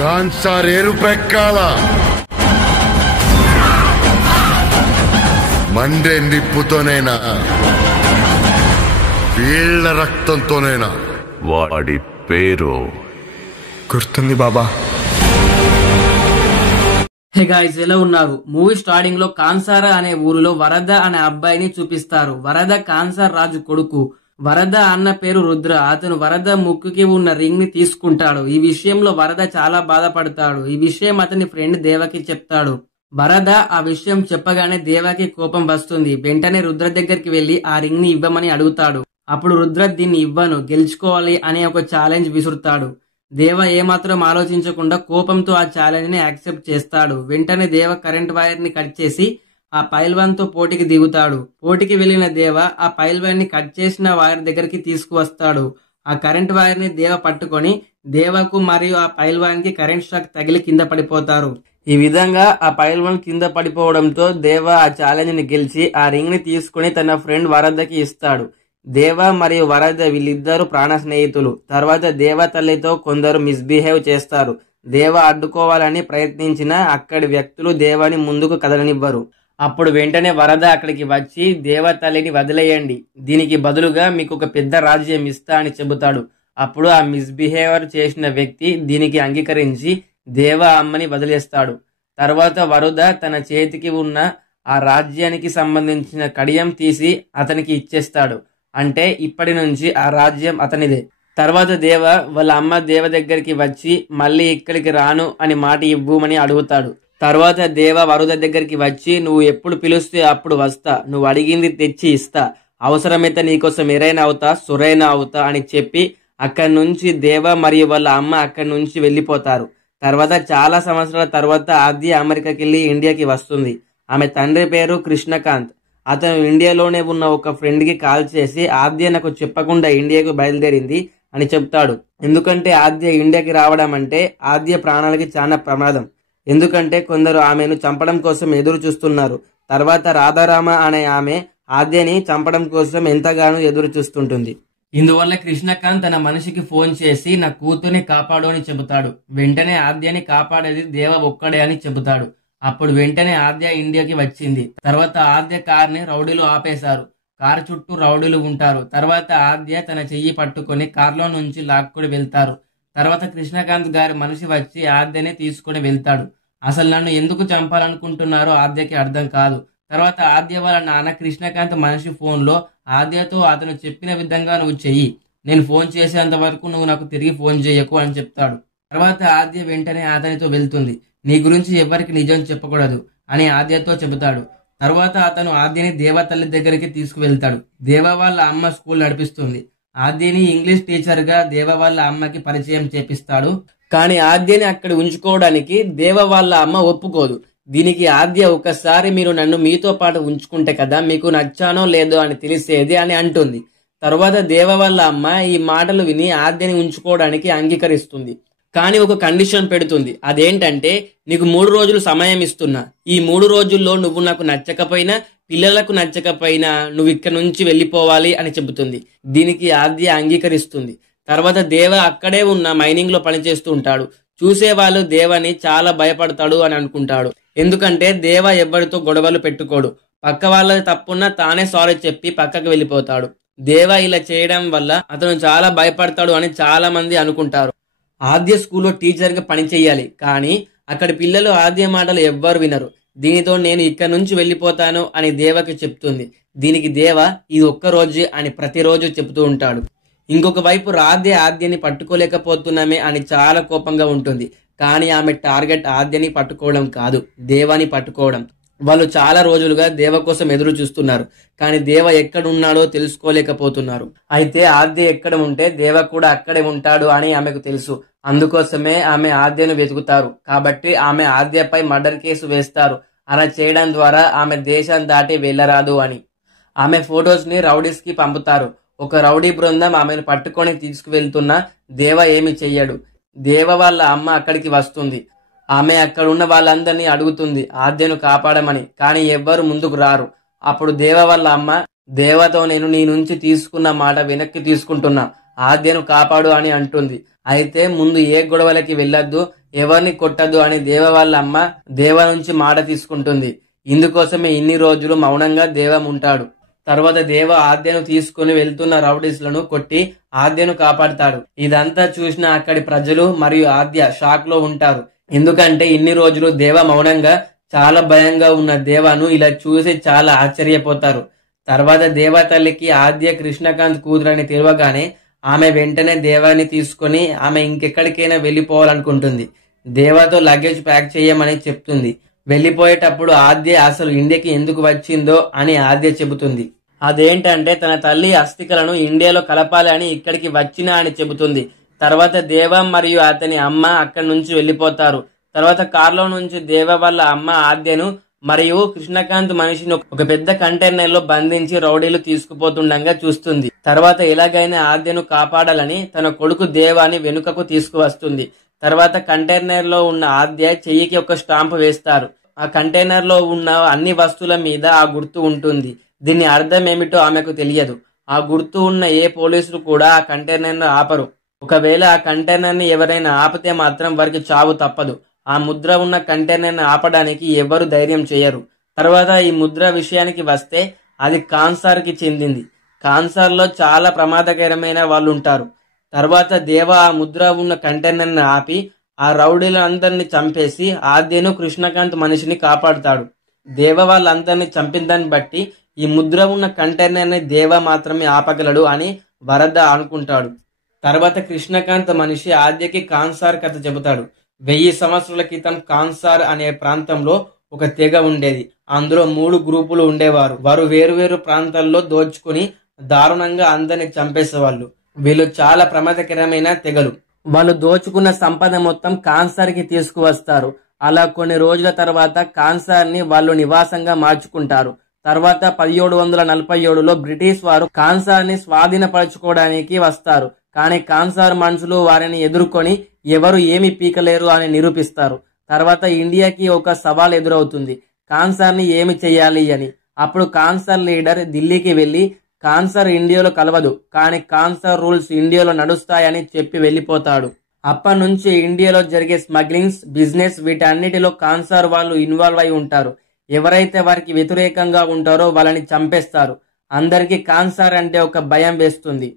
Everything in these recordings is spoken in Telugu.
కాన్సారేరు పెక్కాల మండే నిప్పుతోనైనా వీళ్ళ రక్తంతోనైనా. వాడి పేరు గుర్తుంది బాబా. హే గాయ్స్, ఎలా ఉన్నారు? మూవీ స్టార్టింగ్ లో కాన్సారా అనే ఊరిలో వరద అనే అబ్బాయిని చూపిస్తారు. వరద కాన్సార్ రాజు కొడుకు. వరద అన్న పేరు రుద్ర. అతను వరద ముక్కుకి ఉన్న రింగ్ ని తీసుకుంటాడు. ఈ విషయంలో వరద చాలా బాధపడతాడు. ఈ విషయం అతని ఫ్రెండ్ దేవకి చెప్తాడు. వరద ఆ విషయం చెప్పగానే దేవకి కోపం వస్తుంది. వెంటనే రుద్ర దగ్గరికి వెళ్లి ఆ రింగ్ ని ఇవ్వమని అడుగుతాడు. అప్పుడు రుద్ర దీన్ని ఇవ్వను, గెలుచుకోవాలి అనే ఒక ఛాలెంజ్ విసురుతాడు. దేవ ఏమాత్రం ఆలోచించకుండా కోపంతో ఆ ఛాలెంజ్ ని యాక్సెప్ట్ చేస్తాడు. వెంటనే దేవ కరెంట్ వైర్ ని కట్ చేసి ఆ పైల్వాన్ తో పోటీకి దిగుతాడు. పోటీకి వెళ్లిన దేవ ఆ పైల్వాన్ ని కట్ చేసిన వైర్ దగ్గరికి తీసుకువస్తాడు. ఆ కరెంట్ వైర్ ని దేవ పట్టుకొని దేవకు మరియు ఆ పైల్వాన్ కి కరెంట్ షాక్ తగిలి కింద పడిపోతారు. ఈ విధంగా ఆ పైల్వాన్ కింద పడిపోవడంతో దేవ ఆ ఛాలెంజ్ ని గెలిచి ఆ రింగ్ ని తీసుకుని తన ఫ్రెండ్ వరదకి ఇస్తాడు. దేవ మరియు వరద వీళ్ళిద్దరూ ప్రాణ స్నేహితులు. తర్వాత దేవ తల్లితో కొందరు మిస్బిహేవ్ చేస్తారు. దేవ అడ్డుకోవాలని ప్రయత్నించినా అక్కడి వ్యక్తులు దేవాని ముందుకు కదలనివ్వరు. అప్పుడు వెంటనే వరద అక్కడికి వచ్చి దేవ తల్లిని వదిలేయండి, దీనికి బదులుగా మీకు ఒక పెద్ద రాజ్యం ఇస్తా అని చెబుతాడు. అప్పుడు ఆ మిస్బిహేవర్ చేసిన వ్యక్తి దీనికి అంగీకరించి దేవ అమ్మని వదిలేస్తాడు. తర్వాత వరద తన చేతికి ఉన్న ఆ రాజ్యానికి సంబంధించిన కడియం తీసి అతనికి ఇచ్చేస్తాడు. అంటే ఇప్పటి నుంచి ఆ రాజ్యం అతనిదే. తర్వాత దేవ వాళ్ళ అమ్మ దేవ దగ్గరికి వచ్చి మళ్ళీ ఇక్కడికి రాను అని మాట ఇవ్వమని అడుగుతాడు. తర్వాత దేవ వరుద దగ్గరికి వచ్చి నువ్వు ఎప్పుడు పిలుస్తే అప్పుడు వస్తా, నువ్వు అడిగింది తెచ్చి ఇస్తా, అవసరమైతే నీకోసం ఎరైనా అవుతా సురైనా అవుతా అని చెప్పి అక్కడి నుంచి దేవ మరియు వాళ్ళ అమ్మ అక్కడి నుంచి వెళ్ళిపోతారు. తర్వాత చాలా సంవత్సరాల తర్వాత ఆద్య అమెరికాకి వెళ్ళి ఇండియాకి వస్తుంది. ఆమె తండ్రి పేరు కృష్ణకాంత్. అతను ఇండియాలోనే ఉన్న ఒక ఫ్రెండ్ కి కాల్ చేసి ఆద్య నాకు చెప్పకుండా ఇండియాకు బయలుదేరింది అని చెప్తాడు. ఎందుకంటే ఆద్య ఇండియాకి రావడం అంటే ఆద్య ప్రాణాలకి చాలా ప్రమాదం. ఎందుకంటే కొందరు ఆమెను చంపడం కోసం ఎదురు చూస్తున్నారు. తర్వాత రాధారామ అనే ఆమె ఆద్యని చంపడం కోసం ఎంతగానో ఎదురు చూస్తుంటుంది. ఇందువల్ల కృష్ణకాంత్ తన మనిషికి ఫోన్ చేసి నా కూతుర్ని కాపాడు అని చెబుతాడు. వెంటనే ఆద్యని కాపాడేది దేవ ఒక్కడే అని చెబుతాడు. అప్పుడు వెంటనే ఆద్య ఇండియాకి వచ్చింది. తర్వాత ఆద్య కార్ ని రౌడీలు ఆపేశారు. కారు చుట్టూ రౌడీలు ఉంటారు. తర్వాత ఆద్య తన చెయ్యి పట్టుకొని కార్లో నుంచి లాక్కుని వెళ్తారు. తర్వాత కృష్ణకాంత్ గారి మనిషి వచ్చి ఆద్యని తీసుకుని వెళ్తాడు. అసలు నన్ను ఎందుకు చంపాలనుకుంటున్నారో ఆద్యకి అర్థం కాదు. తర్వాత ఆద్య వాళ్ళ నాన్న కృష్ణకాంత్ మనిషి ఫోన్ లో ఆద్యతో అతను చెప్పిన విధంగా నువ్వు చెయ్యి, నేను ఫోన్ చేసేంత వరకు నువ్వు నాకు తిరిగి ఫోన్ చేయకు అని చెప్తాడు. తర్వాత ఆద్య వెంటనే అతనితో వెళ్తుంది. నీ గురించి ఎవరికి నిజం చెప్పకూడదు అని ఆద్యతో చెబుతాడు. తర్వాత అతను ఆద్యని దేవతల్లి దగ్గరికి తీసుకువెళ్తాడు. దేవ వాళ్ళ అమ్మ స్కూల్ నడిపిస్తుంది. ఆద్యని ఇంగ్లీష్ టీచర్ గా దేవ వాళ్ళ అమ్మకి పరిచయం చేపిస్తాడు. కానీ ఆద్యని అక్కడ ఉంచుకోవడానికి దేవ వాళ్ళ అమ్మ ఒప్పుకోదు. దీనికి ఆద్య ఒకసారి మీరు నన్ను మీతో పాటు ఉంచుకుంటే కదా మీకు నచ్చానో లేదో అని తెలిసేది అని అంటుంది. తర్వాత దేవ వాళ్ళ అమ్మ ఈ మాటలు విని ఆద్యని ఉంచుకోవడానికి అంగీకరిస్తుంది. కానీ ఒక కండిషన్ పెడుతుంది. అదేంటంటే నీకు 3 రోజులు సమయం ఇస్తున్నా, ఈ 3 రోజుల్లో నువ్వు నాకు నచ్చకపోయినా పిల్లలకు నచ్చకపోయినా నువ్వు ఇక్కడ నుంచి వెళ్ళిపోవాలి అని చెబుతుంది. దీనికి ఆద్య అంగీకరిస్తుంది. తర్వాత దేవ అక్కడే ఉన్న మైనింగ్ లో పనిచేస్తూ ఉంటాడు. చూసేవాళ్ళు దేవని చాలా భయపడతాడు అని అనుకుంటాడు. ఎందుకంటే దేవ ఎవరితో గొడవలు పెట్టుకోడు. పక్క వాళ్ళది తప్పున్నా తానే సారీ చెప్పి పక్కకు వెళ్ళిపోతాడు. దేవ ఇలా చేయడం వల్ల అతను చాలా భయపడతాడు అని చాలా మంది అనుకుంటారు. ఆద్య స్కూల్లో టీచర్ గా పని చెయ్యాలి, కానీ అక్కడి పిల్లలు ఆద్య మాటలు ఎవ్వరు వినరు. దీనితో నేను ఇక్కడ నుంచి వెళ్ళిపోతాను అని దేవకి చెప్తుంది. దీనికి దేవ ఇది ఒక్క రోజు అని ప్రతిరోజు చెప్తూ ఉంటాడు. ఇంకొక వైపు రాధే ఆద్యని పట్టుకోలేకపోతున్నామే అని చాలా కోపంగా ఉంటుంది. కానీ ఆమె టార్గెట్ ఆద్యని పట్టుకోవడం కాదు, దేవాని పట్టుకోవడం. వాళ్ళు చాలా రోజులుగా దేవ కోసం ఎదురు చూస్తున్నారు. కానీ దేవ ఎక్కడున్నాడో తెలుసుకోలేకపోతున్నారు. అయితే ఆద్య ఎక్కడ ఉంటే దేవ కూడా అక్కడే ఉంటాడు అని ఆమెకు తెలుసు. అందుకోసమే ఆమె ఆద్యను వెతుకుతారు. కాబట్టి ఆమె ఆద్యపై మర్డర్ కేసు వేస్తారు. అలా చేయడం ద్వారా ఆమె దేశం దాటి వెళ్లరాదు అని. ఆమె ఫొటోస్ ని రౌడీస్ కి పంపుతారు. ఒక రౌడీ బృందం ఆమెను పట్టుకొని తీసుకువెళ్తున్నా దేవ ఏమి చెయ్యడు. దేవ వాళ్ళ అమ్మ అక్కడికి వస్తుంది. ఆమె అక్కడ ఉన్న వాళ్ళందరినీ అడుగుతుంది ఆద్యను కాపాడమని, కానీ ఎవ్వరు ముందుకు రారు. అప్పుడు దేవ వాళ్ళ అమ్మ దేవతో నేను నీ నుంచి తీసుకున్న మాట వెనక్కి తీసుకుంటున్నా, ఆద్యను కాపాడు అని అంటుంది. అయితే ముందు ఏ గొడవలకి వెళ్ళొద్దు, ఎవరిని కొట్టదు అని దేవ వాళ్ళ అమ్మ దేవ నుంచి మాట తీసుకుంటుంది. ఇందుకోసమే ఇన్ని రోజులు మౌనంగా దేవం ఉంటాడు. తర్వాత దేవ ఆద్యను తీసుకుని వెళ్తున్న రౌడీస్లను కొట్టి ఆద్యను కాపాడతాడు. ఇదంతా చూసిన అక్కడి ప్రజలు మరియు ఆద్య షాక్ లో ఉంటారు. ఎందుకంటే ఇన్ని రోజులు దేవ మౌనంగా చాలా భయంగా ఉన్న దేవను ఇలా చూసి చాలా ఆశ్చర్యపోతారు. తర్వాత దేవతల్లికి ఆద్య కృష్ణకాంత్ కూతురని తెలియగానే ఆమె వెంటనే దేవాన్ని తీసుకుని ఆమె ఇంకెక్కడికైనా వెళ్ళిపోవాలనుకుంటుంది. దేవతో లగేజ్ ప్యాక్ చేయమని చెప్తుంది. వెళ్ళిపోయేటప్పుడు ఆద్య అసలు ఇండియాకి ఎందుకు వచ్చిందో అని ఆద్య చెబుతుంది. అదేంటంటే తన తల్లి అస్థికలను ఇండియాలో కలపాలి అని ఇక్కడికి వచ్చినా అని చెబుతుంది. తర్వాత దేవ మరియు అతని అమ్మ అక్కడి నుంచి వెళ్ళిపోతారు. తర్వాత కారులో నుంచి దేవ వాళ్ళ అమ్మ ఆద్యను మరియు కృష్ణకాంత్ మనిషిని ఒక పెద్ద కంటైనర్ లో బంధించి రౌడీలు తీసుకుపోతుండగా చూస్తుంది. తర్వాత ఎలాగైనా ఆద్యను కాపాడాలని తన కొడుకు దేవాని వెనుకకు తీసుకువస్తుంది. తర్వాత కంటైనర్ లో ఉన్న ఆద్య చెయ్యికి ఒక స్టాంప్ వేస్తారు. ఆ కంటైనర్ లో ఉన్న అన్ని వస్తువుల మీద ఆ గుర్తు ఉంటుంది. దీని అర్థం ఏమిటో ఆమెకు తెలియదు. ఆ గుర్తు ఉన్న ఏ పోలీసులు కూడా ఆ కంటైనర్ ను ఆపరు. ఒకవేళ ఆ కంటైనర్ ని ఎవరైనా ఆపితే మాత్రం వారికి చావు తప్పదు. ఆ ముద్ర ఉన్న కంటైనర్ ని ఆపడానికి ఎవరు ధైర్యం చేయరు. తర్వాత ఈ ముద్ర విషయానికి వస్తే అది కాన్సార్ కి చెందింది. కాన్సార్ లో చాలా ప్రమాదకరమైన వాళ్ళు ఉంటారు. తర్వాత దేవ ఆ ముద్ర ఉన్న కంటైనర్ ని ఆపి ఆ రౌడీలందరినీ చంపేసి ఆద్యను కృష్ణకాంత్ మనిషిని కాపాడుతాడు. దేవ వాళ్ళందరినీ చంపిందని బట్టి ఈ ముద్ర ఉన్న కంటైనర్ ని దేవ మాత్రమే ఆపగలడు అని వరద అనుకుంటాడు. తర్వాత కృష్ణకాంత్ మనిషి ఆద్యకి కాన్సార్ కథ చెబుతాడు. 1000 సంవత్సరాల క్రితం కాన్సార్ అనే ప్రాంతంలో ఒక తెగ ఉండేది. అందులో 3 గ్రూపులు ఉండేవారు. వారు వేరువేరు ప్రాంతాల్లో దోచుకుని దారుణంగా అందరిని చంపేసేవాళ్ళు. వీళ్ళు చాలా ప్రమాదకరమైన తెగలు. వాళ్ళు దోచుకున్న సంపద మొత్తం కాన్సార్ కి తీసుకువస్తారు. అలా కొన్ని రోజుల తర్వాత కాన్సార్ ని వాళ్ళు నివాసంగా మార్చుకుంటారు. తర్వాత 1747లో బ్రిటిష్ వారు కాన్సార్ ని స్వాధీనపరచుకోవడానికి వస్తారు. కానీ కాన్సార్ మనుషులు వారిని ఎదుర్కొని ఎవరు ఏమి పీకలేరు అని నిరూపిస్తారు. తర్వాత ఇండియాకి ఒక సవాల్ ఎదురవుతుంది, కాన్సార్ ని ఏమి చెయ్యాలి అని. అప్పుడు కాన్సార్ లీడర్ ఢిల్లీకి వెళ్లి కాన్సార్ ఇండియాలో కలవదు, కానీ కాన్సార్ రూల్స్ ఇండియాలో నడుస్తాయని చెప్పి వెళ్లిపోతాడు. అప్పటి నుంచి ఇండియాలో జరిగే స్మగ్లింగ్స్, బిజినెస్ వీటన్నిటిలో కాన్సార్ వాళ్ళు ఇన్వాల్వ్ అయి ఉంటారు. ఎవరైతే వారికి వ్యతిరేకంగా ఉంటారో వాళ్ళని చంపేస్తారు. అందరికీ కాన్సార్ అంటే ఒక భయం వేస్తుంది.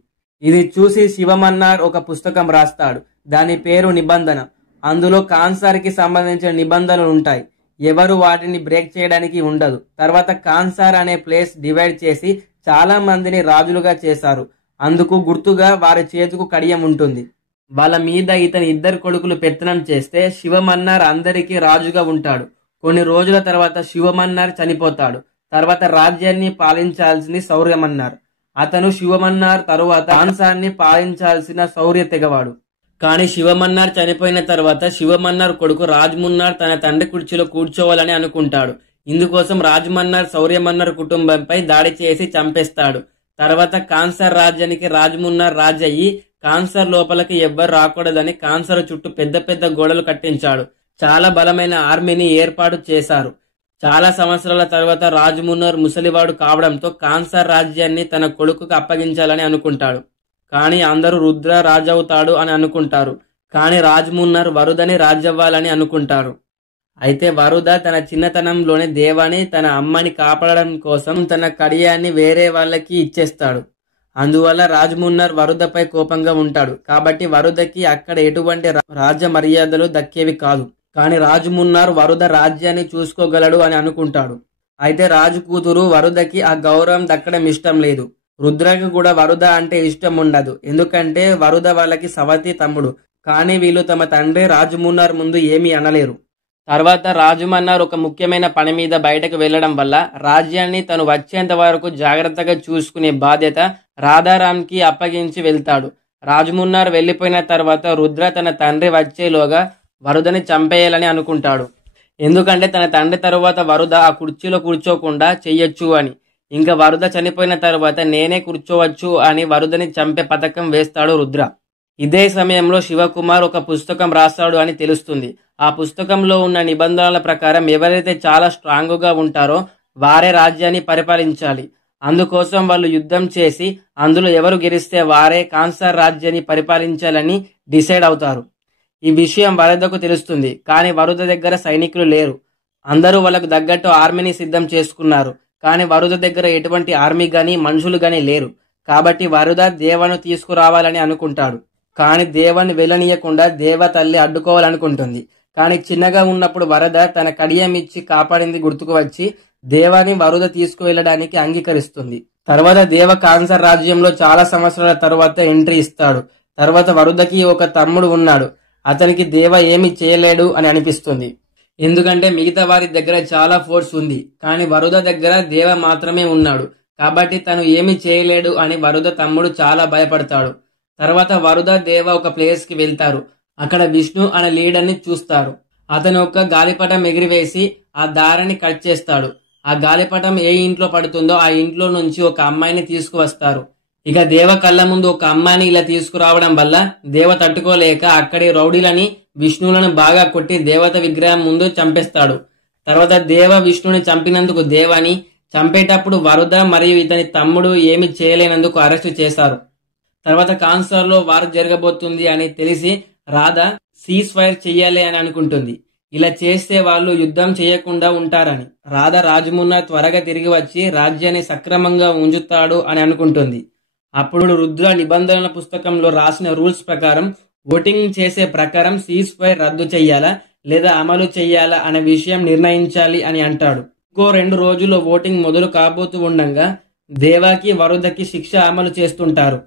ఇది చూసి శివమన్నార్ ఒక పుస్తకం రాస్తాడు. దాని పేరు నిబంధన. అందులో కాన్సార్ కి సంబంధించిన నిబంధనలు ఉంటాయి. ఎవరు వాటిని బ్రేక్ చేయడానికి ఉండదు. తర్వాత కాన్సార్ అనే ప్లేస్ డివైడ్ చేసి చాలా మందిని రాజులుగా చేశారు. అందుకు గుర్తుగా వారి చేతికి కడియం ఉంటుంది. వాళ్ళ మీద ఇతని 2 కొడుకులు పెత్తనం చేస్తే శివమన్నార్ అందరికీ రాజుగా ఉంటాడు. కొన్ని రోజుల తర్వాత శివమన్నార్ చనిపోతాడు. తర్వాత రాజ్యాన్ని పాలించాల్సింది శౌర్యమన్నార్. అతను శివమన్నార్ తరువాత కాన్సార్ ని పాలించాల్సిన శౌర్య తెగవాడు. కానీ శివమన్నార్ చనిపోయిన తర్వాత శివమన్నార్ కొడుకు రాజ్మున్నార్ తన తండ్రి కుర్చీలో కూర్చోవాలని అనుకుంటాడు. ఇందుకోసం రాజ్మన్నార్ శౌర్యమన్నార్ కుటుంబంపై దాడి చేసి చంపేస్తాడు. తర్వాత కాన్సార్ రాజ్యానికి రాజ్మున్నార్ రాజు అయ్యి కాన్సార్ లోపలికి ఎవ్వరు రాకూడదని కాన్సార్ చుట్టూ పెద్ద పెద్ద గోడలు కట్టించాడు. చాలా బలమైన ఆర్మీని ఏర్పాటు చేశారు. చాలా సంవత్సరాల తర్వాత రాజ్మున్నార్ ముసలివాడు కావడంతో కాన్సార్ రాజ్యాన్ని తన కొడుకుకు అప్పగించాలని అనుకుంటాడు. కానీ అందరూ రుద్ర రాజవుతాడు అని అనుకుంటారు. కానీ రాజ్మున్నార్ వరుదని రాజవ్వాలని అనుకుంటారు. అయితే వరుద తన చిన్నతనంలోనే దేవాని తన అమ్మని కాపాడడం కోసం తన కడియాన్ని వేరే వాళ్ళకి ఇచ్చేస్తాడు. అందువల్ల రాజ్మున్నార్ వరుదపై కోపంగా ఉంటాడు. కాబట్టి వరుదకి అక్కడ ఎటువంటి రాజ్య మర్యాదలు దక్కేవి కాదు. కానీ రాజ్మున్నార్ వరుద రాజ్యాన్ని చూసుకోగలడు అని అనుకుంటాడు. అయితే రాజు కూతురు వరుదకి ఆ గౌరవం దక్కడం ఇష్టం లేదు. రుద్రకి కూడా వరుద అంటే ఇష్టం ఉండదు. ఎందుకంటే వరుద వాళ్ళకి సవతి తమ్ముడు. కానీ వీళ్ళు తమ తండ్రి రాజ్మున్నార్ ముందు ఏమీ అనలేరు. తర్వాత రాజ్మన్నార్ ఒక ముఖ్యమైన పని మీద బయటకు వెళ్లడం వల్ల రాజ్యాన్ని తను వచ్చేంత వరకు జాగ్రత్తగా చూసుకునే బాధ్యత రాధారాంకి అప్పగించి వెళ్తాడు. రాజ్మున్నార్ వెళ్లిపోయిన తర్వాత రుద్ర తన తండ్రి వచ్చేలోగా వరుదని చంపేయాలని అనుకుంటాడు. ఎందుకంటే తన తండ్రి తరువాత వరుద ఆ కుర్చీలో కూర్చోకుండా చెయ్యొచ్చు అని. ఇంకా వరుద చనిపోయిన తర్వాత నేనే కూర్చోవచ్చు అని వరుదని చంపే పథకం వేస్తాడు రుద్ర. ఇదే సమయంలో శివకుమార్ ఒక పుస్తకం రాస్తాడు అని తెలుస్తుంది. ఆ పుస్తకంలో ఉన్న నిబంధనల ప్రకారం ఎవరైతే చాలా స్ట్రాంగ్ గా ఉంటారో వారే రాజ్యాన్ని పరిపాలించాలి. అందుకోసం వాళ్ళు యుద్ధం చేసి అందులో ఎవరు గెలిస్తే వారే కాన్సార్ రాజ్యాన్ని పరిపాలించాలని డిసైడ్ అవుతారు. ఈ విషయం వరదకు తెలుస్తుంది. కానీ వరుద దగ్గర సైనికులు లేరు. అందరూ వాళ్ళకు తగ్గట్టు ఆర్మీని సిద్ధం చేసుకున్నారు. కానీ వరుద దగ్గర ఎటువంటి ఆర్మీ గాని మనుషులు గాని లేరు. కాబట్టి వరుద దేవను తీసుకురావాలని అనుకుంటాడు. కానీ దేవని వెళ్ళనీయకుండా దేవ తల్లి అడ్డుకోవాలనుకుంటుంది. కానీ చిన్నగా ఉన్నప్పుడు వరద తన కడియం ఇచ్చి కాపాడింది గుర్తుకు వచ్చి దేవాని వరుద తీసుకువెళ్ళడానికి అంగీకరిస్తుంది. తర్వాత దేవ కాన్సర్ రాజ్యంలో చాలా సంవత్సరాల తర్వాత ఎంట్రీ ఇస్తాడు. తర్వాత వరుదకి ఒక తమ్ముడు ఉన్నాడు. అతనికి దేవ ఏమి చేయలేడు అని అనిపిస్తుంది. ఎందుకంటే మిగతా వారి దగ్గర చాలా ఫోర్స్ ఉంది. కానీ వరుద దగ్గర దేవ మాత్రమే ఉన్నాడు. కాబట్టి తను ఏమి చేయలేడు అని వరుద తమ్ముడు చాలా భయపడతాడు. తర్వాత వరుద దేవ ఒక ప్లేస్ కి వెళ్తారు. అక్కడ విష్ణు అనే లీడర్ ని చూస్తారు. అతను ఒక గాలిపటం ఎగిరివేసి ఆ దారిని కట్ చేస్తాడు. ఆ గాలిపటం ఏ ఇంట్లో పడుతుందో ఆ ఇంట్లో నుంచి ఒక అమ్మాయిని తీసుకువస్తారు. ఇక దేవ కళ్ళ ముందు ఒక అమ్మాయిని ఇలా తీసుకురావడం వల్ల దేవ తట్టుకోలేక అక్కడి రౌడీలని విష్ణువులను బాగా కొట్టి దేవత విగ్రహం ముందు చంపేస్తాడు. తర్వాత దేవ విష్ణుని చంపినందుకు దేవని చంపేటప్పుడు వరుద మరియు ఇతని తమ్ముడు ఏమి చేయలేనందుకు అరెస్టు చేశారు. తర్వాత కాన్సర్ లో వారు జరగబోతుంది అని తెలిసి రాధ సీజ్ ఫైర్ చెయ్యాలి అని అనుకుంటుంది. ఇలా చేస్తే వాళ్ళు యుద్ధం చేయకుండా ఉంటారని. రాధ రాజమున్నార్ త్వరగా తిరిగి వచ్చి రాజ్యాన్ని సక్రమంగా ఉంచుతాడు అని అనుకుంటుంది. అప్పుడు రుద్ర నిబంధనల పుస్తకంలో రాసిన రూల్స్ ప్రకారం ఓటింగ్ చేసే ప్రకారం సీజ్ ఫైర్ రద్దు చెయ్యాలా లేదా అమలు చెయ్యాలా అనే విషయం నిర్ణయించాలి అని అంటాడు. ఇంకో 2 రోజుల్లో ఓటింగ్ మొదలు కాబోతూ ఉండగా దేవాకి వరుదకి శిక్ష అమలు చేస్తుంటారు.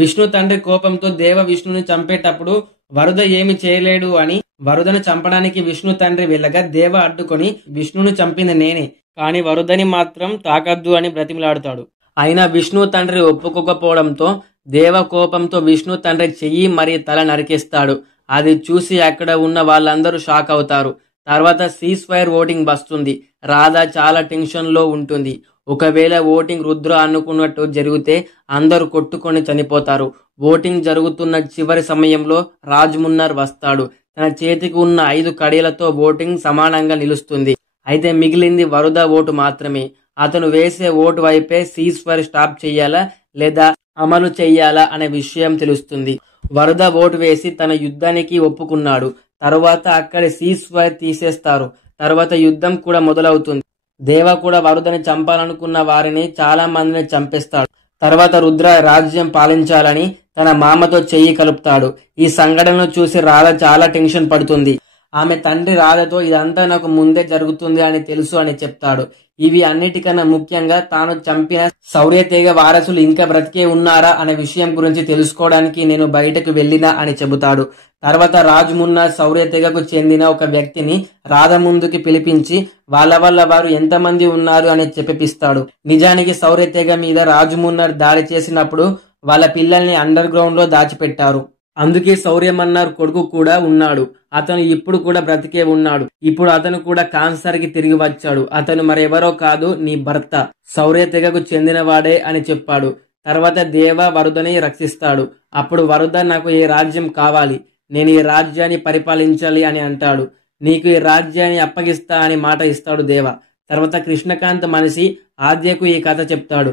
విష్ణు తండ్రి కోపంతో దేవ విష్ణుని చంపేటప్పుడు వరుద ఏమి చేయలేడు అని వరుదను చంపడానికి విష్ణు తండ్రి వెళ్ళగా దేవ అడ్డుకొని విష్ణుని చంపింది నేనే, కానీ వరుదని మాత్రం తాకద్దు అని బ్రతిమలాడుతాడు. అయినా విష్ణు తండ్రి ఒప్పుకోకపోవడంతో దేవ కోపంతో విష్ణు తండ్రి చెయ్యి మరియు తల నరికేస్తాడు. అది చూసి అక్కడ ఉన్న వాళ్ళందరూ షాక్ అవుతారు. తర్వాత సీజ్ ఫైర్ ఓటింగ్ వస్తుంది. రాధ చాలా టెన్షన్ లో ఉంటుంది. ఒకవేళ ఓటింగ్ రుద్ర అనుకున్నట్టు జరిగితే అందరూ కొట్టుకొని చనిపోతారు. ఓటింగ్ జరుగుతున్న చివరి సమయంలో రాజమున్నార్ వస్తాడు. తన చేతికి ఉన్న 5 కడియలతో ఓటింగ్ సమానంగా నిలుస్తుంది. అయితే మిగిలింది వరుద ఓటు మాత్రమే. అతను వేసే ఓటు వైపే సీజ్ ఫైర్ స్టాప్ చెయ్యాలా లేదా అమలు చెయ్యాలా అనే విషయం తెలుస్తుంది. వరుద ఓటు వేసి తన యుద్ధానికి ఒప్పుకున్నాడు. తరువాత అక్కడి సీజ్ ఫైర్ తీసేస్తారు. తర్వాత యుద్ధం కూడా మొదలవుతుంది. దేవ కూడా వరుదని చంపాలనుకున్న వారిని చాలా మందిని చంపేస్తాడు. తర్వాత రుద్ర రాజ్యం పాలించాలని తన మామతో చెయ్యి కలుపుతాడు. ఈ సంఘటనను చూసి రాధ చాలా టెన్షన్ పడుతుంది. ఆమె తండ్రి రాధతో ఇదంతా నాకు ముందే జరుగుతుంది అని తెలుసు అని చెప్తాడు. ఇవి అన్నిటికన్నా ముఖ్యంగా తాను చంపిన శౌర్యతేగ వారసులు ఇంకా బ్రతికే ఉన్నారా అనే విషయం గురించి తెలుసుకోవడానికి నేను బయటకు వెళ్ళినా అని చెబుతాడు. తర్వాత రాజమున్నార్ శౌర్యతేగకు చెందిన ఒక వ్యక్తిని రాధ ముందుకి పిలిపించి వాళ్ళ వల్ల వారు ఎంతమంది ఉన్నారు అని చెప్పిస్తాడు. నిజానికి శౌర్యతేగ మీద రాజమున్నార్ దాడి చేసినప్పుడు వాళ్ళ పిల్లల్ని అండర్ గ్రౌండ్ లో దాచిపెట్టారు. అందుకే శౌర్యమన్నార్ కొడుకు కూడా ఉన్నాడు. అతను ఇప్పుడు కూడా బ్రతికే ఉన్నాడు. ఇప్పుడు అతను కూడా కాన్సర్ కి తిరిగి వచ్చాడు. అతను మరెవరో కాదు, నీ భర్త శౌర్య తెగకు చెందినవాడే అని చెప్పాడు. తర్వాత దేవ వరుదని రక్షిస్తాడు. అప్పుడు వరుద నాకు ఈ రాజ్యం కావాలి, నేను ఈ రాజ్యాన్ని పరిపాలించాలి అని అంటాడు. నీకు ఈ రాజ్యాన్ని అప్పగిస్తా అని మాట ఇస్తాడు దేవ. తర్వాత కృష్ణకాంత్ మనిషి ఆద్యకు ఈ కథ చెప్తాడు.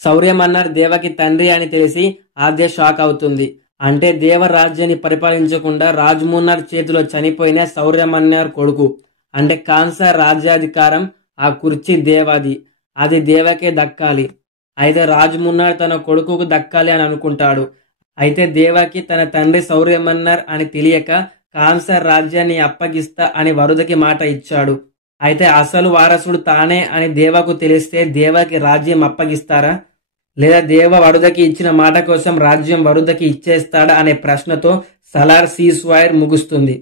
శౌర్యమన్నార్ దేవకి తండ్రి అని తెలిసి ఆద్య షాక్ అవుతుంది. అంటే దేవ రాజ్యాన్ని పరిపాలించకుండా రాజమున్నార్ చేతిలో చనిపోయిన శౌర్యమన్నార్ కొడుకు. అంటే కాన్సర్ రాజ్యాధికారం ఆ కుర్చీ దేవాది, అది దేవకే దక్కాలి. అయితే రాజమున్నార్ తన కొడుకుకు దక్కాలి అని అనుకుంటాడు. అయితే దేవకి తన తండ్రి శౌర్యమన్నార్ అని తెలియక కాన్సర్ రాజ్యాన్ని అప్పగిస్తా అని వరుదకి మాట ఇచ్చాడు. అయితే అసలు వారసుడు తానే అని దేవకు తెలిస్తే దేవకి రాజ్యం అప్పగిస్తారా, లేదా దేవ వరుదకి ఇచ్చిన మాట కోసం రాజ్యం వరుదకి ఇచ్చేస్తాడా అనే ప్రశ్నతో సలార్ సీజ్ ఫైర్ ముగుస్తుంది.